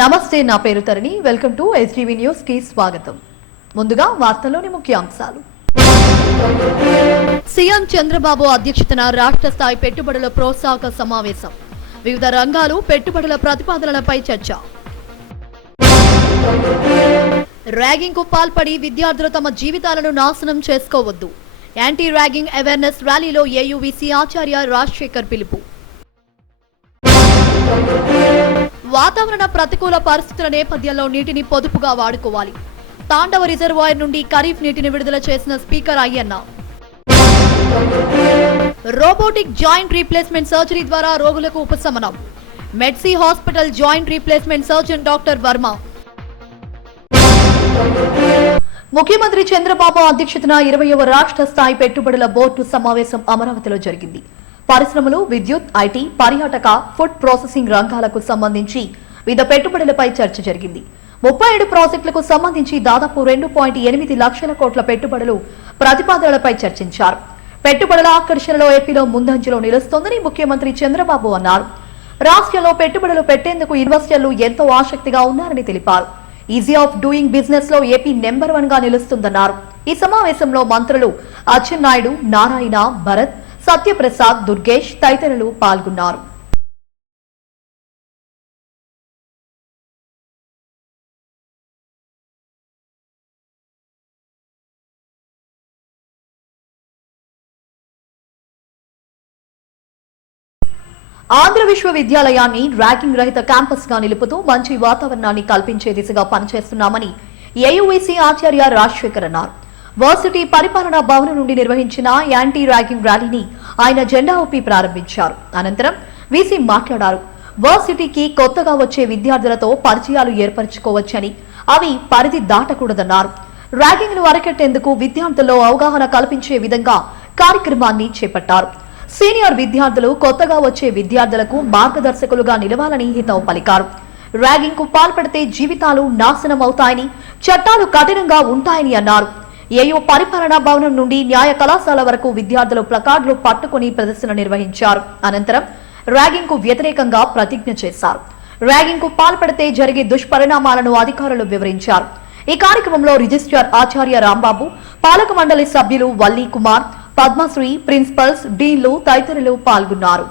నమస్తే, నా పేరు తరణి. వెల్కమ్ టు ఎస్టీవీ న్యూస్ కి స్వాగతం. ముందుగా వార్తల్లోని ముఖ్యాంశాలు. సీఎం చంద్రబాబు అధ్యక్షతన రాష్ట్ర స్థాయి పెట్టుబడుల ప్రోత్సాహక సమావేశం. వివిధ రంగాలు పెట్టుబడుల ప్రతిపాదనలపై చర్చ. ర్యాగింగ్ కు పాల్పడి విద్యార్థులు తమ జీవితాలను నాశనం చేసుకోవద్దు. యాంటీ ర్యాగింగ్ అవేర్నెస్ ర్యాలీలో ఏయూవీసీ ఆచార్య రాజశేఖర్ పిలుపు. వాతావరణ ప్రతికూల పరిస్థితుల నేపథ్యంలో నీటిని పొదుపుగా వాడుకోవాలి. తాండవ రిజర్వాయర్ నుండి ఖరీఫ్ నీటిని విడుదల చేసిన speaker Ayyanna. Robotic joint replacement surgery ద్వారా రోగులకు ఉపశమనం. Medsy hospital joint replacement surgeon doctor Varma. ముఖ్యమంత్రి చంద్రబాబు అధ్యక్షతన 20వ రాష్ట్ర స్థాయి పెట్టుబడుల బోర్డు సమావేశం అమరావతిలో జరిగింది. పరిశ్రమలు, విద్యుత్, ఐటీ, పర్యాటక, ఫుడ్ ప్రాసెసింగ్ రంగాలకు సంబంధించి వివిధ పెట్టుబడులపై చర్చ జరిగింది. 37 ప్రాజెక్టులకు సంబంధించి దాదాపు 2.8 లక్షల కోట్ల పెట్టుబడులు ప్రతిపాదనలపై చర్చించారు. పెట్టుబడుల ఆకర్షణలో ఏపీలో ముందంజలో నిలుస్తోందని ముఖ్యమంత్రి చంద్రబాబు అన్నారు. రాష్ట్రంలో పెట్టుబడులు పెట్టేందుకు ఇన్వెస్టర్లు ఎంతో ఆసక్తిగా ఉన్నారని తెలిపారు. ఈజీ ఆఫ్ డూయింగ్ బిజినెస్ లో ఏపీ నెంబర్ 1 గా నిలుస్తుందన్నారు. ఈ సమావేశంలో మంత్రులు అచ్చెన్నాయుడు, నారాయణ, భరత్, సత్యప్రసాద్, దుర్గేష్ తదితరులు పాల్గొన్నారు. ఆంధ్ర విశ్వవిద్యాలయాన్ని ర్యాగింగ్ రహిత క్యాంపస్ గా నిలుపుతూ మంచి వాతావరణాన్ని కల్పించే దిశగా పనిచేస్తున్నామని ఏయూవీసీ ఆచార్య రాజశేఖర్ అన్నారు. వర్సిటీ పరిపాలనా భవనం నుండి నిర్వహించిన యాంటీ ర్యాగింగ్ ర్యాలీని ఆయన జెండా ఊపి ప్రారంభించారు. అనంతరం వీసీ మాట్లాడారు. వర్సిటీకి కొత్తగా వచ్చే విద్యార్థులతో పరిచయాలు ఏర్పరచుకోవచ్చని, అవి పరిధి దాటకూడదన్నారు. ర్యాగింగ్ ను అరికట్టేందుకు విద్యార్థుల్లో అవగాహన కల్పించే విధంగా కార్యక్రమాన్ని చేపట్టారు. సీనియర్ విద్యార్థులు కొత్తగా వచ్చే విద్యార్థులకు మార్గదర్శకులుగా నిలవాలని హితవు పలికారు. ర్యాగింగ్ కు పాల్పడితే జీవితాలు నాశనం అవుతాయని, చట్టాలు కఠినంగా ఉంటాయని అన్నారు. ఏయూ పరిపాలనా భవనం నుండి న్యాయ కళాశాల వరకు విద్యార్థులు ప్లకార్డులు పట్టుకుని ప్రదర్శన నిర్వహించారు. అనంతరం ర్యాగింగ్ కు వ్యతిరేకంగా ప్రతిజ్ఞ చేశారు. ర్యాగింగ్ కు పాల్పడితే జరిగే దుష్పరిణామాలను అధికారులు వివరించారు. ఈ కార్యక్రమంలో రిజిస్ట్రార్ ఆచార్య రాంబాబు, పాలక మండలి సభ్యులు వల్లీ కుమార్, పద్మశ్రీ, ప్రిన్సిపల్స్, డీన్లు తదితరులు పాల్గొన్నారు.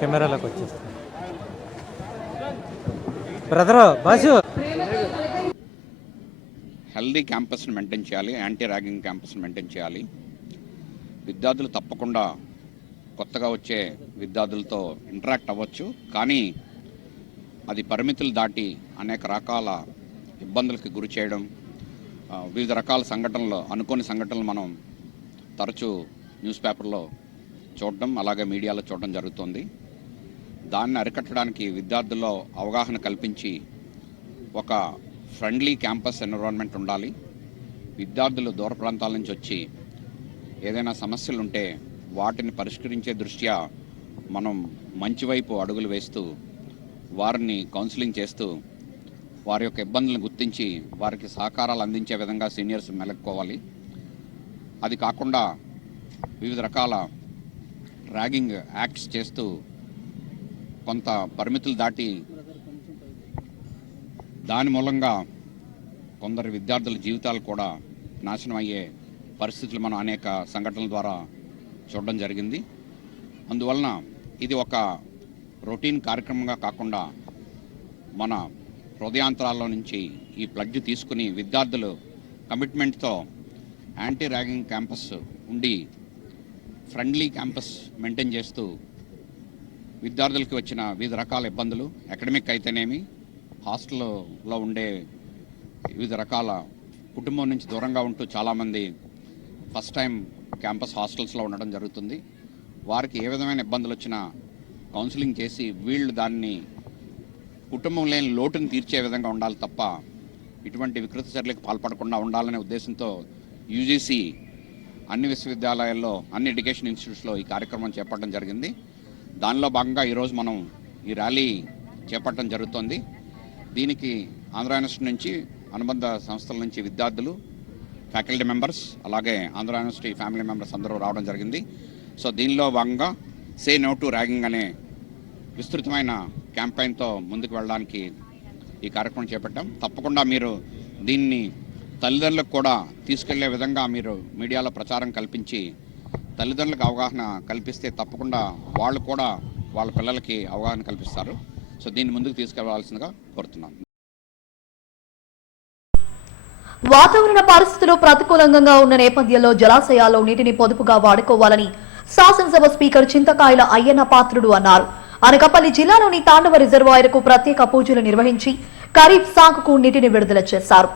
కెమెరాలోకి వచ్చేస్తా బ్రదర్ బాసు. హెల్దీ క్యాంపస్ని మెయింటైన్ చేయాలి, యాంటీ ర్యాగింగ్ క్యాంపస్ని మెయింటైన్ చేయాలి. విద్యార్థులు తప్పకుండా కొత్తగా వచ్చే విద్యార్థులతో ఇంటరాక్ట్ అవ్వచ్చు, కానీ అది పరిమితులు దాటి అనేక రకాల ఇబ్బందులకి గురి చేయడం, వివిధ రకాల సంఘటనలు, అనుకోని సంఘటనలు మనం తరచూ న్యూస్ పేపర్లో చూడడం, అలాగే మీడియాలో చూడడం జరుగుతుంది. దాన్ని అరికట్టడానికి విద్యార్థుల్లో అవగాహన కల్పించి ఒక ఫ్రెండ్లీ క్యాంపస్ ఎన్విరాన్మెంట్ ఉండాలి. విద్యార్థులు దూర ప్రాంతాల నుంచి వచ్చి ఏదైనా సమస్యలు ఉంటే వాటిని పరిష్కరించే దృష్ట్యా మనం మంచి వైపు అడుగులు వేస్తూ వారిని కౌన్సిలింగ్ చేస్తూ వారి యొక్క ఇబ్బందులను గుర్తించి వారికి సహకారాలు అందించే విధంగా సీనియర్స్ మెలక్కోవాలి. అది కాకుండా వివిధ రకాల ర్యాగింగ్ యాక్ట్స్ చేస్తూ కొంత పరిమితులు దాటి దాని మూలంగా కొందరు విద్యార్థుల జీవితాలు కూడా నాశనం అయ్యే పరిస్థితులు మనం అనేక సంఘటనల ద్వారా చూడడం జరిగింది. అందువలన ఇది ఒక రొటీన్ కార్యక్రమంగా కాకుండా మన హృదయాంతరాల్లో నుంచి ఈ ప్లడ్జ్ తీసుకుని విద్యార్థులు కమిట్మెంట్తో యాంటీ ర్యాగింగ్ క్యాంపస్ ఉండి ఫ్రెండ్లీ క్యాంపస్ మెయింటైన్ చేస్తూ విద్యార్థులకి వచ్చిన వివిధ రకాల ఇబ్బందులు, అకాడమిక్ అయితేనేమి, హాస్టల్లో ఉండే వివిధ రకాల కుటుంబం నుంచి దూరంగా ఉంటూ చాలామంది ఫస్ట్ టైం క్యాంపస్ హాస్టల్స్లో ఉండడం జరుగుతుంది. వారికి ఏ విధమైన ఇబ్బందులు వచ్చినా కౌన్సిలింగ్ చేసి వీళ్ళు దాన్ని కుటుంబం లేని లోటుని తీర్చే విధంగా ఉండాలి తప్ప ఇటువంటి వికృత చర్యలకు పాల్పడకుండా ఉండాలనే ఉద్దేశంతో యూజీసీ అన్ని విశ్వవిద్యాలయాల్లో, అన్ని ఎడ్యుకేషన్ ఇన్స్టిట్యూట్స్లో ఈ కార్యక్రమం చేపట్టడం జరిగింది. దానిలో భాగంగా ఈరోజు మనం ఈ ర్యాలీ చేపట్టడం జరుగుతోంది. దీనికి ఆంధ్ర యూనివర్సిటీ నుంచి అనుబంధ సంస్థల నుంచి విద్యార్థులు, ఫ్యాకల్టీ మెంబర్స్, అలాగే ఆంధ్ర యూనివర్సిటీ ఫ్యామిలీ మెంబర్స్ అందరూ రావడం జరిగింది. సో దీనిలో భాగంగా సే నో టు ర్యాగింగ్ అనే విస్తృతమైన క్యాంపెయిన్తో ముందుకు వెళ్ళడానికి ఈ కార్యక్రమం చేపట్టాం. తప్పకుండా మీరు దీన్ని తల్లిదండ్రులకు కూడా తీసుకెళ్లే విధంగా మీరు మీడియాలో ప్రచారం కల్పించి తల్లిదండ్రులకు అవగాహన కల్పిస్తే తప్పకుండా వాళ్ళు కూడా వాళ్ళ పిల్లలకి అవగాహన కల్పిస్తారు. సో దీన్ని ముందుకు తీసుకెళ్లాల్సిందిగా కోరుతున్నాను. వాతావరణ పరిస్థితులు ప్రతికూలంగా ఉన్న నేపథ్యంలో జలాశయాల్లో నీటిని పొదుపుగా వాడుకోవాలని శాసనసభ స్పీకర్ చింతకాయల అయ్యన్న పాత్రుడు అన్నారు. అనకాపల్లి జిల్లాలోని తాండవ రిజర్వాయర్కు ప్రత్యేక పూజలు నిర్వహించి ఖరీఫ్ సాగుకు నీటిని విడుదల చేశారు.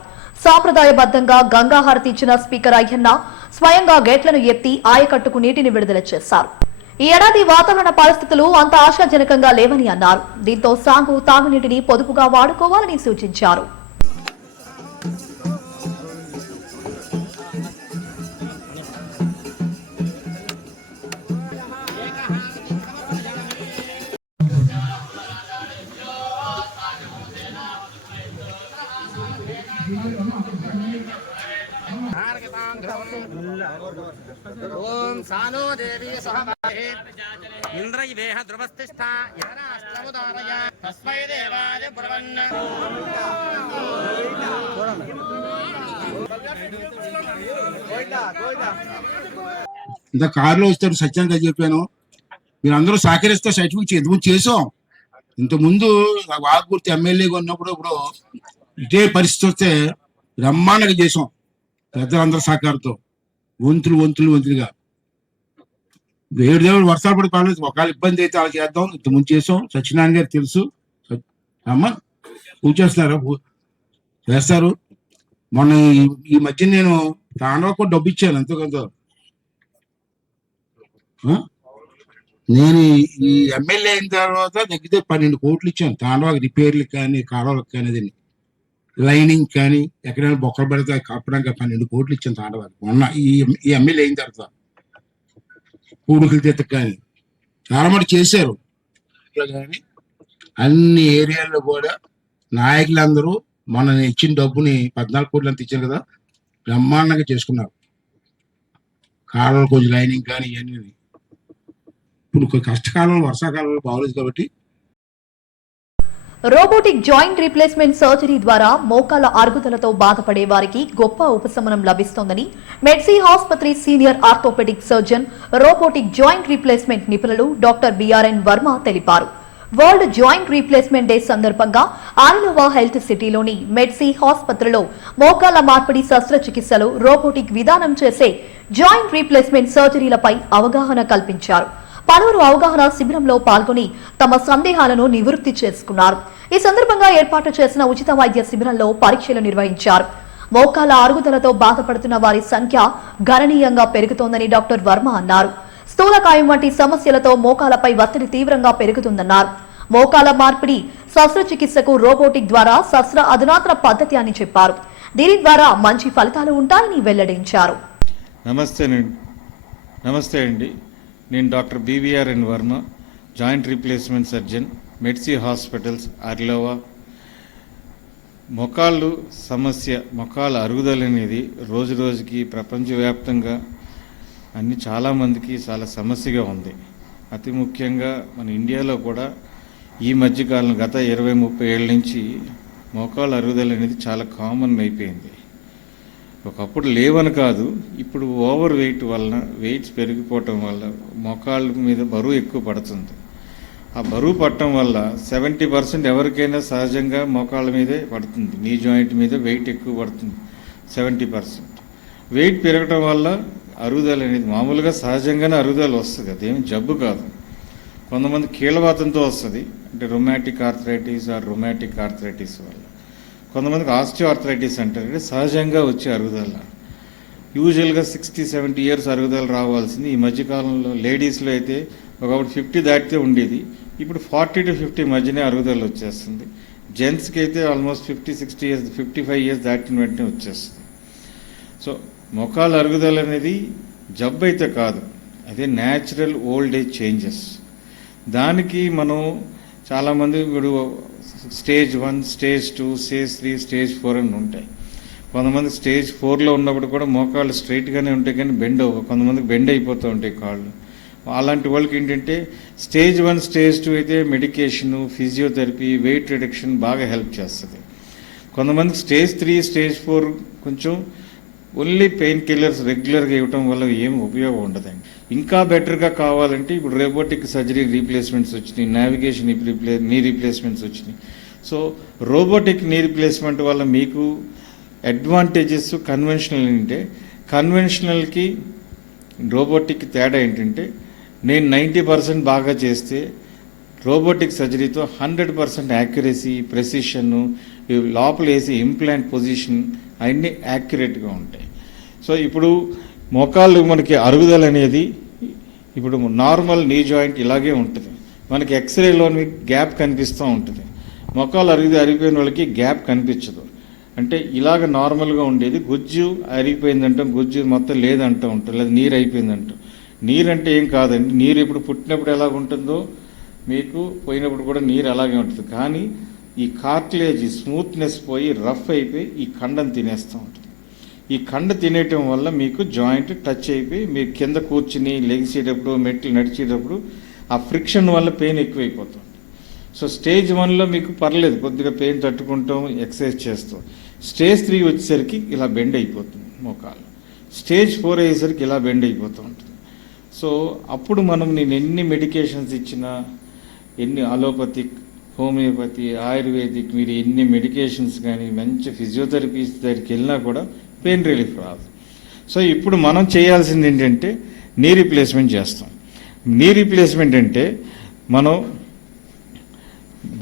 సాంప్రదాయబద్దంగా గంగాహారతి ఇచ్చిన స్పీకర్ అయ్యన్న స్వయంగా గేట్లను ఎత్తి ఆయకట్టుకు నీటిని విడుదల చేశారు. ఈ ఏడాది వాతావరణ పరిస్థితులు అంత ఆశాజనకంగా లేవని అన్నారు. దీంతో సాగు, తాగునీటిని పొదుపుగా వాడుకోవాలని సూచించారు. ఓం సానో దేవి సహవాహే ఇంద్రైవేహ ధ్రువస్థిష్ఠా యథనాష్టముదారయ తస్మై దేవాయ బ్రవన్న ఇంత కారులో వస్తారు సత్యంగా చెప్పాను. మీరు అందరూ సహకరిస్తే సర్టిఫికేట్ ఎందుకు చేసాం. ఇంతకుముందు వాగపూర్తి ఎమ్మెల్యేగా ఉన్నప్పుడు ఇప్పుడు ఇదే పరిస్థితి వస్తే బ్రహ్మాండంగా చేసాం పెద్దలందరూ సహకారంతో, వంతులుగా. దేవుడు వర్షాలు పడి కాలేదు, ఒకవేళ ఇబ్బంది అయితే అలా చేద్దాం. ఇంతకుముందు చేసాం. సత్యనారాయణ గారు తెలుసు, అమ్మ పూజ చేస్తారు. మొన్న ఈ మధ్య నేను తాండవకు డబ్బు ఇచ్చాను ఎంతో. నేను ఈ ఎమ్మెల్యే అయిన తర్వాత దగ్గర 12 కోట్లు ఇచ్చాను తాండవకి, రిపేర్లకు కానీ కాలువలకు కానీ అది లైనింగ్ కానీ ఎక్కడైనా బొక్కలు పడితే కప్పడానికి 12 కోట్లు ఇచ్చాను తాండవకి మొన్న ఈ ఎమ్మెల్యే అయిన తర్వాత. కూడుకులు తెత్తకు కానీ చాలా మంది చేశారు. కానీ అన్ని ఏరియాల్లో కూడా నాయకులందరూ మన ఇచ్చిన డబ్బుని 14 కోట్లు అంత ఇచ్చారు కదా, బ్రహ్మాండంగా చేసుకున్నారు. కాలువలు కొంచెం లైనింగ్ కానీ ఇవన్నీ. ఇప్పుడు కష్టకాలంలో వర్షాకాలంలో బాగోలేదు కాబట్టి రోబోటిక్ జాయింట్ రీప్లేస్మెంట్ సర్జరీ ద్వారా మోకాల అరుగుదలతో బాధపడే వారికి గొప్ప ఉపశమనం లభిస్తోందని మెడ్సీ ఆసుపత్రి senior orthopaedic surgeon, robotic joint replacement నిపుణులు డాక్టర్ బిఆర్ఎన్ వర్మ తెలిపారు. వరల్డ్ జాయింట్ రీప్లేస్మెంట్ డే సందర్భంగా ఆరినోవా హెల్త్ సిటీలోని మెడ్సీ ఆసుపత్రిలో మోకాల మార్పిడి శస్త్రచికిత్సలు, రోబోటిక్ విధానం చేసే జాయింట్ రీప్లేస్మెంట్ సర్జరీలపై అవగాహన కల్పించారు. పలువురు అవగాహన శిబిరంలో పాల్గొని తమ సందేహాలను నివృత్తి చేసుకున్నారు. ఈ సందర్భంగా ఏర్పాటు చేసిన ఉచిత వైద్య శిబిరంలో పరీక్షలు నిర్వహించారు. మోకాల అరుగుదలతో బాధపడుతున్న వారి సంఖ్య గణనీయంగా పెరుగుతోందని డాక్టర్ వర్మ అన్నారు. స్థూలకాయం వంటి సమస్యలతో మోకాలపై ఒత్తిడి తీవ్రంగా పెరుగుతుందన్నారు. మోకాల మార్పిడి శస్త్రచికిత్సకు రోబోటిక్ ద్వారా శస్త్ర అధునాతన పద్ధతి అని చెప్పారు. దీని ద్వారా మంచి ఫలితాలు ఉంటాయని వెల్లడించారు. నమస్తే అండి. నేను doctor B V R N Varma, joint replacement surgeon, Medsy hospitals, Arilova. మొకాల అరుగుదల అనేది రోజు రోజుకి ప్రపంచవ్యాప్తంగా చాలామందికి చాలా సమస్యగా ఉంది. అతి ముఖ్యంగా మన ఇండియాలో కూడా ఈ మధ్యకాలం గత 20-30 ఏళ్ళ నుంచి మోకాల అరుగుదల అనేది చాలా కామన్ అయిపోయింది. ఒకప్పుడు లేవని కాదు, ఇప్పుడు ఓవర్ వెయిట్ వలన, వెయిట్స్ పెరిగిపోవటం వల్ల మోకాళ్ళ మీద బరువు ఎక్కువ పడుతుంది. ఆ బరువు పడటం వల్ల 70% ఎవరికైనా సహజంగా మోకాళ్ళ మీదే పడుతుంది. నీ జాయింట్ మీద వెయిట్ ఎక్కువ పడుతుంది 70%. వెయిట్ పెరగటం వల్ల అరుగుదల అనేది మామూలుగా సహజంగానే అరుగుదల వస్తుంది, అదేం జబ్బు కాదు. కొంతమంది కీళ్ళవాతంతో వస్తుంది, అంటే రొమాటిక్ ఆర్థరైటిస్ వల్ల. కొంతమందికి ఆస్టియో ఆర్థరైటిస్ అంటారు, సహజంగా వచ్చే అరుగుదల. యూజువల్గా 60-70 ఇయర్స్ అరుగుదల రావాల్సింది ఈ మధ్యకాలంలో లేడీస్లో అయితే ఒకప్పుడు 50 దాటితే ఉండేది, ఇప్పుడు 40 to 50 మధ్యనే అరుగుదల వచ్చేస్తుంది. జెంట్స్కి అయితే ఆల్మోస్ట్ 50-60 ఇయర్స్, 55 ఇయర్స్ దాటిన వెంటనే వచ్చేస్తుంది. సో మోకాల అరుగుదల అనేది జబ్బు అయితే కాదు, అదే న్యాచురల్ ఓల్డ్ ఏజ్ చేంజెస్. దానికి మనం చాలామంది ఇప్పుడు స్టేజ్ 1, స్టేజ్ 2, స్టేజ్ 3, స్టేజ్ 4 అని ఉంటాయి. కొంతమంది స్టేజ్ 4లో ఉన్నప్పుడు కూడా మోకాళ్ళు స్ట్రైట్గానే ఉంటాయి కానీ బెండ్ అవ్వవు, కొంతమందికి బెండ్ అయిపోతూ ఉంటాయి కాళ్ళు. అలాంటి వాళ్ళకి ఏంటంటే స్టేజ్ 1, స్టేజ్ 2 అయితే మెడికేషను, ఫిజియోథెరపీ, వెయిట్ రిడక్షన్ బాగా హెల్ప్ చేస్తుంది. కొంతమందికి స్టేజ్ 3, స్టేజ్ 4 కొంచెం ఓన్లీ పెయిన్ కిల్లర్స్ రెగ్యులర్గా ఇవ్వటం వల్ల ఏం ఉపయోగం ఉండదండి. ఇంకా బెటర్గా కావాలంటే ఇప్పుడు రోబోటిక్ సర్జరీ రీప్లేస్మెంట్స్ వచ్చినాయి, నావిగేషన్ నీ రీప్లేస్మెంట్స్ వచ్చినాయి. సో రోబోటిక్ నీ రీప్లేస్మెంట్ వల్ల మీకు అడ్వాంటేజెస్ కన్వెన్షనల్ అంటే, కన్వెన్షనల్కి రోబోటిక్ తేడా ఏంటంటే, నేను 90% బాగా చేస్తే రోబోటిక్ సర్జరీతో 100% యాక్యురసీ, ప్రెసిషను, లోపల వేసి ఇంప్లాంట్ పొజిషన్ అన్నీ యాక్యురేట్గా ఉంటాయి. సో ఇప్పుడు మోకాళ్ళు మనకి అరుగుదల అనేది ఇప్పుడు నార్మల్ నీ జాయింట్ ఇలాగే ఉంటుంది, మనకి ఎక్స్రేలోని గ్యాప్ కనిపిస్తూ ఉంటుంది. మోకాళ్ళు అరిగిపోయిన వాళ్ళకి గ్యాప్ కనిపించదు. అంటే ఇలాగ నార్మల్గా ఉండేది గుజ్జు అరిగిపోయిందంటాం, గుజ్జు మొత్తం లేదంటూ ఉంటాం, లేదా నీరు అయిపోయిందంటాం. నీరు అంటే ఏం కాదండి, నీరు ఇప్పుడు పుట్టినప్పుడు ఎలాగ ఉంటుందో మీకు పోయినప్పుడు కూడా నీరు అలాగే ఉంటుంది. కానీ ఈ కార్టిలేజ్ స్మూత్నెస్ పోయి రఫ్ అయిపోయి ఈ కండను తినేస్తూ ఉంటుంది. ఈ కండ తినేయటం వల్ల మీకు జాయింట్ టచ్ అయిపోయి మీరు కింద కూర్చుని లెగిసేటప్పుడు, మెట్లు నడిచేటప్పుడు ఆ ఫ్రిక్షన్ వల్ల పెయిన్ ఎక్కువైపోతుంది. సో స్టేజ్ 1లో మీకు పర్లేదు, కొద్దిగా పెయిన్ తట్టుకుంటాం, ఎక్సర్సైజ్ చేస్తాం. స్టేజ్ 3 వచ్చేసరికి ఇలా బెండ్ అయిపోతుంది మోకాలు. స్టేజ్ 4 అయ్యేసరికి ఇలా బెండ్ అయిపోతూ ఉంటుంది. సో అప్పుడు నేను ఎన్ని మెడికేషన్స్ ఇచ్చినా, ఎన్ని అలోపతిక్, హోమియోపతి, ఆయుర్వేదిక్, మీరు ఎన్ని మెడికేషన్స్ కానీ మంచి ఫిజియోథెరపీస్ దగ్గరికి వెళ్ళినా కూడా పెయిన్ రిలీఫ్ రాదు. సో ఇప్పుడు మనం చేయాల్సింది ఏంటంటే నీ రీప్లేస్మెంట్ చేస్తాం. నీ రీప్లేస్మెంట్ అంటే మనం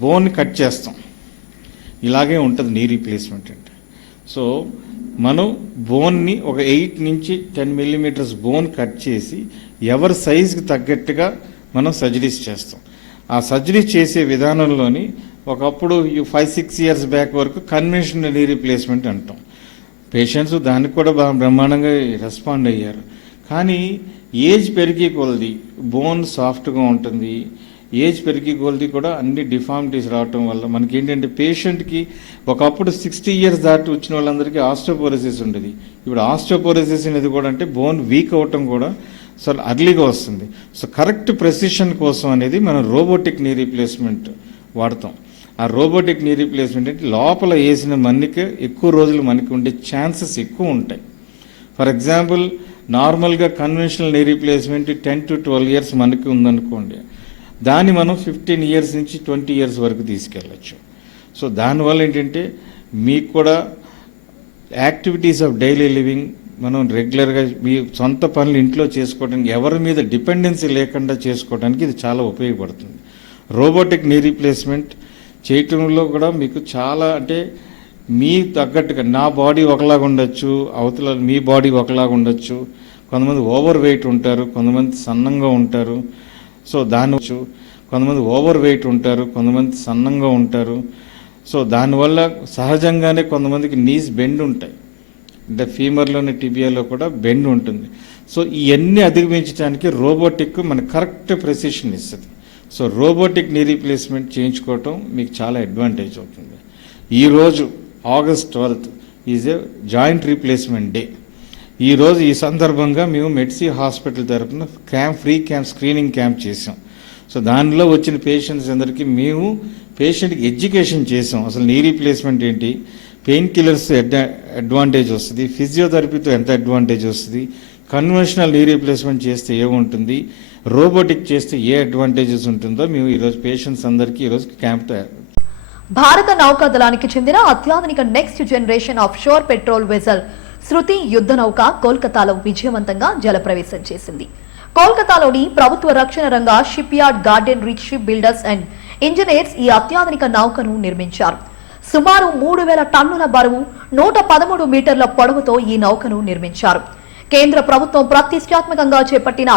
బోన్ కట్ చేస్తాం, ఇలాగే ఉంటుంది నీ రీప్లేస్మెంట్ అంటే. సో మనం బోన్ని ఒక 8 నుంచి 10 మిల్లీమీటర్స్ బోన్ కట్ చేసి ఎవరి సైజుకి తగ్గట్టుగా మనం సర్జరీస్ చేస్తాం. ఆ సర్జరీ చేసే విధానంలోని ఒకప్పుడు 5-6 ఇయర్స్ బ్యాక్ వరకు కన్వెన్షనల్ నీ రీప్లేస్మెంట్ అంటాం. పేషెంట్స్ దానికి కూడా బాగా బ్రహ్మాండంగా రెస్పాండ్ అయ్యారు. కానీ ఏజ్ పెరిగే కొలది బోన్ సాఫ్ట్గా ఉంటుంది, ఏజ్ పెరిగే కొలది కూడా అన్ని డిఫార్మిటీస్ రావటం వల్ల మనకి ఏంటంటే పేషెంట్కి ఒకప్పుడు 60 ఇయర్స్ దాటి వచ్చిన వాళ్ళందరికీ ఆస్టియోపోరోసిస్ ఉండేది. ఇప్పుడు ఆస్టియోపోరోసిస్ అనేది కూడా అంటే బోన్ వీక్ అవటం కూడా సో అర్లీగా వస్తుంది. సో కరెక్ట్ ప్రెసిషన్ కోసం అనేది మనం రోబోటిక్ నీ రీప్లేస్మెంట్ వాడతాం. ఆ రోబోటిక్ నీ రీప్లేస్మెంట్ అంటే లోపల వేసిన మన్నిక ఎక్కువ రోజులు మనకి ఉండే ఛాన్సెస్ ఎక్కువ ఉంటాయి. ఫర్ ఎగ్జాంపుల్ నార్మల్గా conventional knee replacement 10 to 12 years మనకి ఉందనుకోండి, దాన్ని మనం 15 ఇయర్స్ నుంచి 20 ఇయర్స్ వరకు తీసుకెళ్ళచ్చు. సో దానివల్ల ఏంటంటే మీకు కూడా యాక్టివిటీస్ ఆఫ్ డైలీ లివింగ్ మనం రెగ్యులర్గా మీ సొంత పనులు ఇంట్లో చేసుకోవడానికి, ఎవరి మీద డిపెండెన్సీ లేకుండా చేసుకోవడానికి ఇది చాలా ఉపయోగపడుతుంది. రోబోటిక్ నీ రీప్లేస్మెంట్ చేయటంలో కూడా మీకు చాలా అంటే మీ తగ్గట్టుగా నా బాడీ ఒకలాగా ఉండొచ్చు, అవతల మీ బాడీ ఒకలాగా ఉండొచ్చు. కొంతమంది ఓవర్ వెయిట్ ఉంటారు, కొంతమంది సన్నంగా ఉంటారు. సో కొంతమంది ఓవర్ వెయిట్ ఉంటారు, కొంతమంది సన్నంగా ఉంటారు. సో దానివల్ల సహజంగానే కొంతమందికి నీస్ బెండ్ ఉంటాయి, అంటే ఫీమర్లోని టిబియాలో కూడా బెండ్ ఉంటుంది. సో ఇవన్నీ అధిగమించడానికి రోబోటిక్ మనకు కరెక్ట్ ప్రెసిషన్ ఇస్తుంది. సో రోబోటిక్ నీ రీప్లేస్మెంట్ చేయించుకోవటం మీకు చాలా అడ్వాంటేజ్ అవుతుంది. ఈరోజు August 12th is a joint replacement day. ఈరోజు ఈ సందర్భంగా మేము మెడ్సీ హాస్పిటల్ తరఫున ఫ్రీ క్యాంప్ స్క్రీనింగ్ క్యాంప్ చేసాం. సో దానిలో వచ్చిన పేషెంట్స్ అందరికీ మేము పేషెంట్కి ఎడ్యుకేషన్ చేసాం. అసలు నీ రీప్లేస్మెంట్ ఏంటి, పెయిన్ కిల్లర్స్ అడ్వాంటేజ్ వస్తుంది, ఫిజియోథెరపీతో ఎంత అడ్వాంటేజ్ వస్తుంది, కన్వెన్షనల్ నీ రీప్లేస్మెంట్ చేస్తే ఏముంటుంది, రోబోటిక్ చేస్తే ఏ అడ్వాంటేజెస్ ఉంటుందో మేము ఈరోజు పేషెంట్స్ అందరికీ ఈరోజు క్యాంప్ తయారు. భారత నౌకాదళానికి చెందిన అత్యాధునిక next generation offshore patrol vessel Shruti యుద్ధ నౌక కోల్కతాలో విజయవంతంగా జలప్రవేశం చేసింది. కోల్కతాలోని ప్రభుత్వ రక్షణ రంగ ship yard garden reach ship builders and engineers ఈ అత్యాధునిక నౌకను నిర్మించారు. సుమారు 3000 టన్నుల బరువు, 113 మీటర్ల పొడవుతో ఈ నౌకను నిర్మించారు. కేంద్ర ప్రభుత్వం ప్రతిష్టాత్మకంగా చేపట్టిన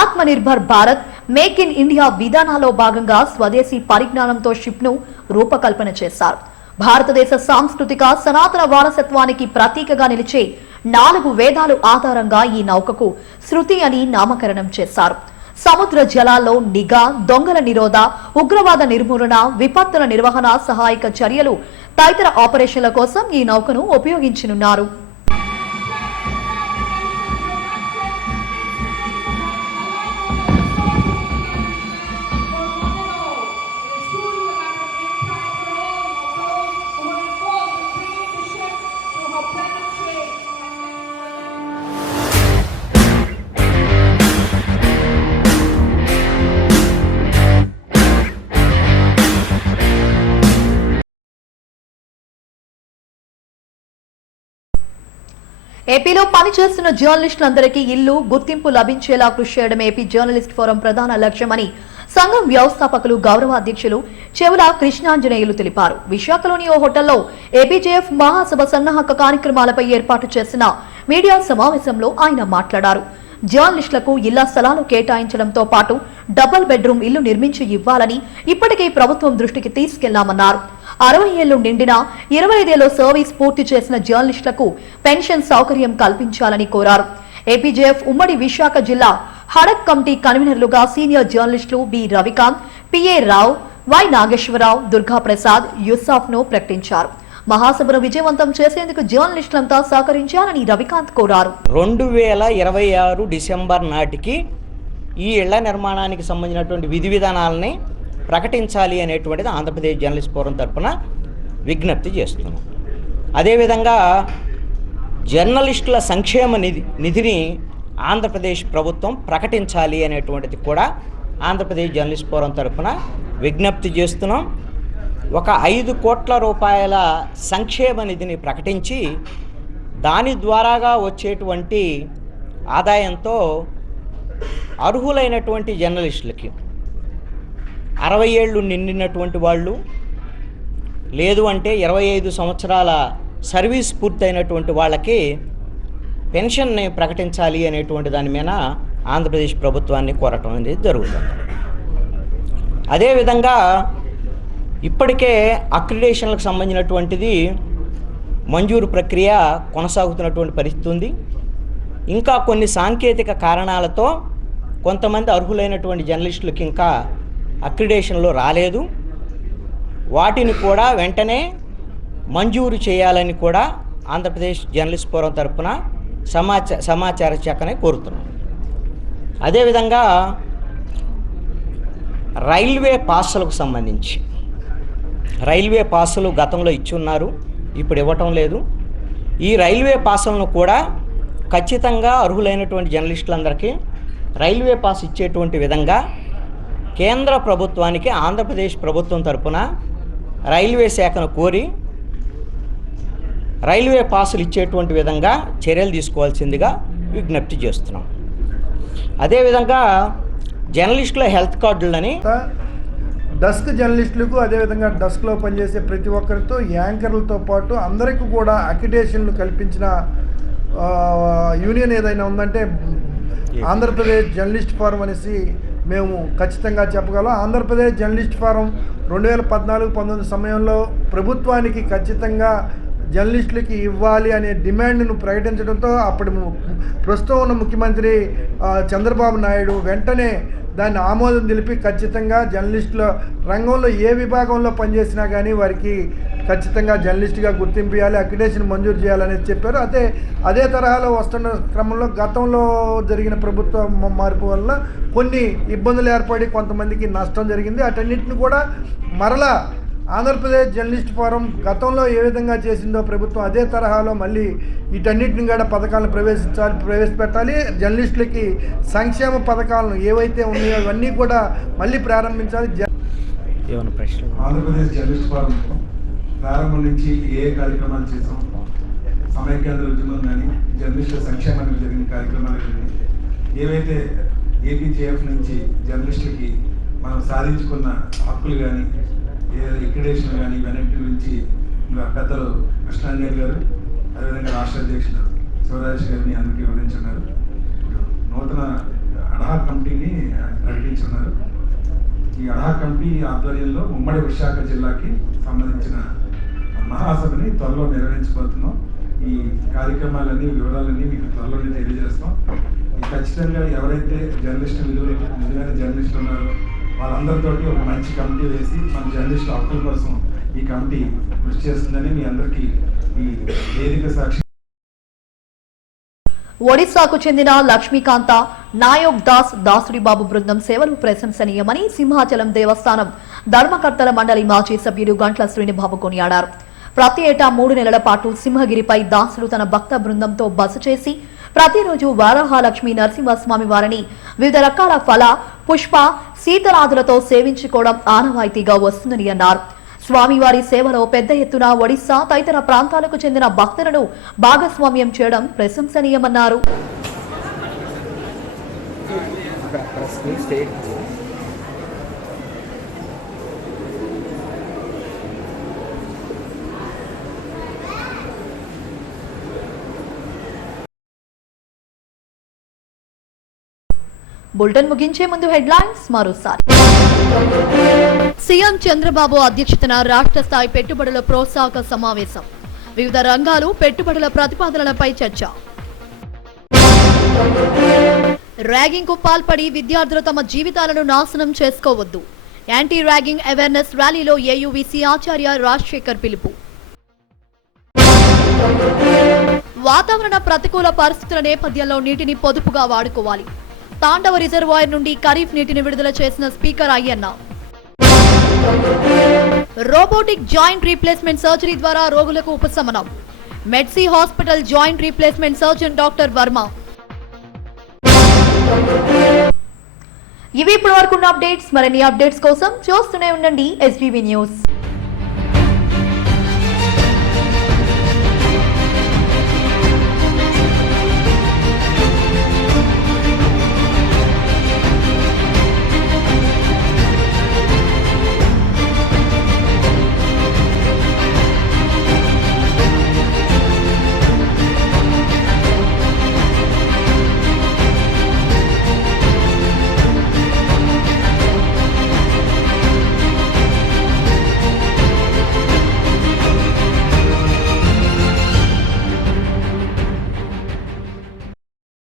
ఆత్మ nirbhar Bharat, make in India విధానాల్లో భాగంగా స్వదేశీ పరిజ్ఞానంతో షిప్ ను రూపకల్పన చేశారు. భారతదేశ సాంస్కృతిక సనాతన వారసత్వానికి ప్రతీకగా నిలిచే 4 వేదాలు ఆధారంగా ఈ నౌకకు శృతి అని నామకరణం చేశారు. సముద్ర జలాల్లో నిఘా, దొంగల నిరోధ, ఉగ్రవాద నిర్మూలన, విపత్తుల నిర్వహణ, సహాయక చర్యలు తదితర ఆపరేషన్ల కోసం ఈ నౌకను ఉపయోగించనున్నారు. ఏపీలో పనిచేస్తున్న జర్నలిస్టులందరికీ ఇల్లు, గుర్తింపు లభించేలా కృషి చేయడం ఏపీ జర్నలిస్ట్ ఫోరం ప్రధాన లక్ష్యమని సంఘం వ్యవస్థాపకులు గౌరవ అధ్యక్షులు చెవుల కృష్ణాంజనేయులు తెలిపారు. విశాఖలోని ఓ హోటల్లో ఏపీజేఎఫ్ మహాసభ సన్నాహక కార్యక్రమాలపై ఏర్పాటు చేసిన మీడియా సమావేశంలో ఆయన మాట్లాడారు. జర్నలిస్టులకు ఇళ్ల స్థలాలు కేటాయించడంతో పాటు డబుల్ బెడ్రూమ్ ఇల్లు నిర్మించి ఇవ్వాలని ఇప్పటికే ప్రభుత్వం దృష్టికి తీసుకెళ్లామన్నారు. 60 ఏళ్లు నిండిన 25 ఏళ్ల సర్వీస్ పూర్తి చేసిన జర్నలిస్టులకు పెన్షన్ సౌకర్యం కల్పించాలని కోరారు. ఏపీజేఎఫ్ ఉమ్మడి విశాఖ జిల్లా హడక్ కమిటీ కన్వీనర్లుగా సీనియర్ జర్నలిస్టులు B Ravikanth, PA Rao, Y Nageswararao, Durga Prasad, Yusuf ను ప్రకటించారు. మహాసభను విజయవంతం చేసేందుకు జర్నలిస్టులంతా సహకరించాలని రవికాంత్ కోరారు. 2026 డిసెంబర్ నాటికి ఈ ఇళ్ల నిర్మాణానికి సంబంధించినటువంటి విధి విధానాలని ప్రకటించాలి అనేటువంటిది ఆంధ్రప్రదేశ్ జర్నలిస్ట్ ఫోరం తరఫున విజ్ఞప్తి చేస్తున్నాం. అదేవిధంగా జర్నలిస్టుల సంక్షేమ నిధిని ఆంధ్రప్రదేశ్ ప్రభుత్వం ప్రకటించాలి అనేటువంటిది కూడా ఆంధ్రప్రదేశ్ జర్నలిస్ట్ ఫోరం తరఫున విజ్ఞప్తి చేస్తున్నాం. ఒక 5 కోట్ల రూపాయల సంక్షేమ నిధిని ప్రకటించి దాని ద్వారాగా వచ్చేటువంటి ఆదాయంతో అర్హులైనటువంటి జర్నలిస్టులకి 60 ఏళ్ళు నిండినటువంటి వాళ్ళు, లేదు అంటే 25 సంవత్సరాల సర్వీస్ పూర్తయినటువంటి వాళ్ళకి పెన్షన్ని ప్రకటించాలి అనేటువంటి దాని మీద ఆంధ్రప్రదేశ్ ప్రభుత్వాన్ని కోరటం అనేది జరుగుతుంది. అదేవిధంగా ఇప్పటికే అక్రిడేషన్లకు సంబంధించినటువంటిది మంజూరు ప్రక్రియ కొనసాగుతున్నటువంటి పరిస్థితి ఉంది. ఇంకా కొన్ని సాంకేతిక కారణాలతో కొంతమంది అర్హులైనటువంటి జర్నలిస్టులకి ఇంకా అక్రిడేషన్లో రాలేదు. వాటిని కూడా వెంటనే మంజూరు చేయాలని కూడా ఆంధ్రప్రదేశ్ జర్నలిస్ట్ ఫోరం తరఫున సమాచార శాఖనే కోరుతున్నాం. అదేవిధంగా రైల్వే పాసులకు సంబంధించి రైల్వే పాసులు గతంలో ఇచ్చున్నారు, ఇప్పుడు ఇవ్వటం లేదు. ఈ రైల్వే పాసులను కూడా ఖచ్చితంగా అర్హులైనటువంటి జర్నలిస్టులందరికీ రైల్వే పాస్ ఇచ్చేటువంటి విధంగా కేంద్ర ప్రభుత్వానికి ఆంధ్రప్రదేశ్ ప్రభుత్వం తరఫున రైల్వే శాఖను కోరి రైల్వే పాసులు ఇచ్చేటువంటి విధంగా చర్యలు తీసుకోవాల్సిందిగా విజ్ఞప్తి చేస్తున్నాం. అదేవిధంగా జర్నలిస్టుల హెల్త్ కార్డులని డస్క్ జర్నలిస్టులకు, అదేవిధంగా డస్క్లో పనిచేసే ప్రతి ఒక్కరితో యాంకర్లతో పాటు అందరికీ కూడా అక్రిడేషన్లు కల్పించిన యూనియన్ ఏదైనా ఉందంటే ఆంధ్రప్రదేశ్ జర్నలిస్ట్ ఫోరం అనేసి మేము ఖచ్చితంగా చెప్పగలం. ఆంధ్రప్రదేశ్ జర్నలిస్ట్ ఫోరం 2014-19 సమయంలో ప్రభుత్వానికి ఖచ్చితంగా జర్నలిస్టులకి ఇవ్వాలి అనే డిమాండ్ను ప్రకటించడంతో అప్పుడు ప్రస్తుతం ఉన్న ముఖ్యమంత్రి చంద్రబాబు నాయుడు వెంటనే దాన్ని ఆమోదం తెలిపి ఖచ్చితంగా జర్నలిస్టుల రంగంలో ఏ విభాగంలో పనిచేసినా కానీ వారికి ఖచ్చితంగా జర్నలిస్ట్గా గుర్తింపు ఇవ్వాలి, అక్రిడేషన్ మంజూరు చేయాలనేది చెప్పారు. అదే తరహాలో వస్తున్న క్రమంలో గతంలో జరిగిన ప్రభుత్వ మార్పు వల్ల కొన్ని ఇబ్బందులు ఏర్పడి కొంతమందికి నష్టం జరిగింది. అటన్నిటిని కూడా మరలా ఆంధ్రప్రదేశ్ జర్నలిస్ట్ ఫోరం గతంలో ఏ విధంగా చేసిందో ప్రభుత్వం అదే తరహాలో మళ్ళీ వీటన్నిటిని కూడా పథకాలను ప్రవేశపెట్టాలి. జర్నలిస్టులకి సంక్షేమ పథకాలను ఏవైతే ఉన్నాయో అవన్నీ కూడా మళ్ళీ ప్రారంభించాలి. ఆంధ్రప్రదేశ్ జర్నలిస్ట్ ఫోరం ప్రారంభం నుంచి ఏ కార్యక్రమాలు చేసాం, సమైక్యాంధ్ర ఉద్యమం కానీ జర్నలిస్టుల సంక్షేమానికి జరిగిన కార్యక్రమాలు కానీ, ఏవైతే ఏపీజేఎఫ్ నుంచి జర్నలిస్టులకి మనం సాధించుకున్న హక్కులు కానీ, లిక్విడేషన్ కానీ, ఇవన్నింటి గురించి పెద్దలు కృష్ణాంజనేయులు గారు, అదేవిధంగా రాష్ట్ర అధ్యక్షులు శివరాజేష్ గారిని అందరికీ వివరించున్నారు. నూతన అడహా కమిటీని ప్రకటించున్నారు. ఈ అడహా కమిటీ ఆధ్వర్యంలో ఉమ్మడి విశాఖ జిల్లాకి సంబంధించిన మహాసభని త్వరలో నిర్వహించబోతున్నాం. ఈ కార్యక్రమాలన్నీ, వివరాలన్నీ మీకు త్వరలోనే తెలియజేస్తాం. ఖచ్చితంగా ఎవరైతే నిజమైన జర్నలిస్టులు ఉన్నారో వాళ్ళందరితోటి ఒక మంచి కమిటీ వేసి మన జర్నలిస్టుల హక్కుల కోసం ఈ కమిటీ కృషి చేస్తుందని మీ అందరికీ ఈ వేదిక సాక్షి. ఒడిశాకు చెందిన లక్ష్మీకాంత నాయోగ్ దాస్ దాసుడి బాబు బృందం సేవలు ప్రశంసనీయమని సింహాచలం దేవస్థానం ధర్మకర్తల మండలి మాజీ సభ్యుడు గంట్ల శ్రీనిబాబు కొనియాడారు. ప్రతి ఏటా 3 నెలల పాటు సింహగిరిపై దాసుడు తన భక్త బృందంతో బస చేసి ప్రతిరోజు వరాహలక్ష్మి నరసింహస్వామి వారిని వివిధ రకాల ఫల, పుష్ప, శీతలాదులతో సేవించుకోవడం ఆనవాయితీగా వస్తుందని అన్నారు. స్వామివారి సేవలో పెద్ద ఎత్తున ఒడిశా తదితర ప్రాంతాలకు చెందిన భక్తులను భాగస్వామ్యం చేయడం ప్రశంసనీయమన్నారు. బులెటిన్ ముగించే ముందు హెడ్లైన్స్ మరోసారి. సీఎం చంద్రబాబు అధ్యక్షతన రాష్ట్ర స్థాయి పెట్టుబడుల ప్రోత్సాహక సమావేశం. వివిధ రంగాలు పెట్టుబడుల ప్రతిపాదనలపై చర్చ. ర్యాగింగ్ కు పాల్పడి విద్యార్థులు తమ జీవితాలను నాశనం చేసుకోవద్దు. యాంటీ ర్యాగింగ్ అవేర్నెస్ ర్యాలీలో ఏయూవీసీ ఆచార్య రాజశేఖర్ పిలుపు. వాతావరణ ప్రతికూల పరిస్థితుల నేపథ్యంలో నీటిని పొదుపుగా వాడుకోవాలి. తాండవ రిజర్వాయర్ నుండి ఖరీఫ్ నీటిని విడుదల చేసిన speaker Ayyanna. Robotic joint replacement surgery ద్వారా రోగులకు ఉపశమనం. Medsy hospital joint replacement surgeon doctor Varma. ఇవి ఇప్పటి వరకు అప్డేట్స్. మరిన్ని అప్డేట్స్ కోసం చూస్తూనే ఉండండి SGV న్యూస్.